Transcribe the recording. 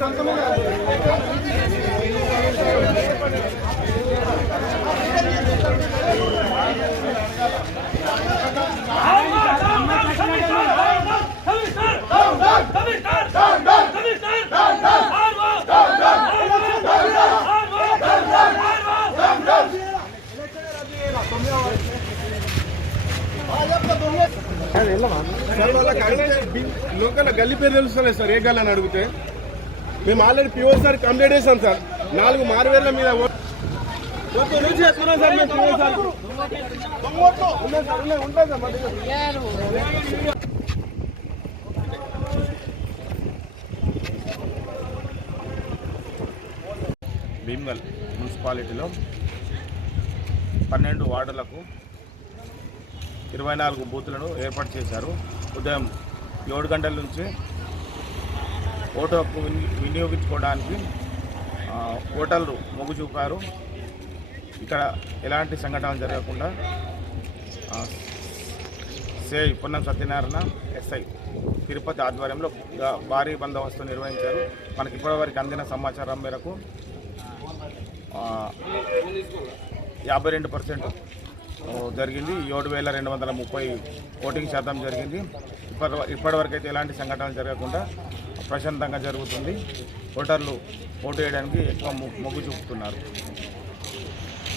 పంతొమ్మిది సార్ వాళ్ళకి అడిగితే లోకల్ గల్లీ పేరు తెలుస్తున్నాయి సార్ ఏ గల్లీ అని అడిగితే మేము ఆల్రెడీ పిఓసారి కంప్లీట్ కంప్లైంట్ చేసాం సార్ నాలుగు మారువేళ్ళ మీద ఓ- నుంచి సార్ మేము ఉంటాయి సార్ మా భీమ్గల్ మున్సిపాలిటీలో పన్నెండు వార్డులకు ఇరవై నాలుగు బూతులను ఏర్పాటు చేశారు. ఉదయం ఏడు గంటల నుంచి ఓటు హక్కు విని- వినియోగించుకోవడానికి ఓటర్లు మొగ్గు చూపారు. ఇక్కడ ఎలాంటి సంఘటనలు జరగకుండా సే పొన్నం సత్యనారాయణ ఎస్ఐ తిరుపతి ఆధ్వర్యంలో భారీ బందోబస్తు నిర్వహించారు. మనకి ఇప్పటివరకు అందిన సమాచారం మేరకు యాభై రెండు పర్సెంట్ జరిగింది. ఏడు వేల రెండు వందల ముప్పై ఓటింగ్ శాతం జరిగింది. ఇప్పటి ఇప్పటివరకు అయితే ఎలాంటి సంఘటనలు జరగకుండా ప్రశాంతంగా జరుగుతుంది. ఓటర్లు ఓటు వేయడానికి ఎక్కువ మొగ్గు చూపుతున్నారు.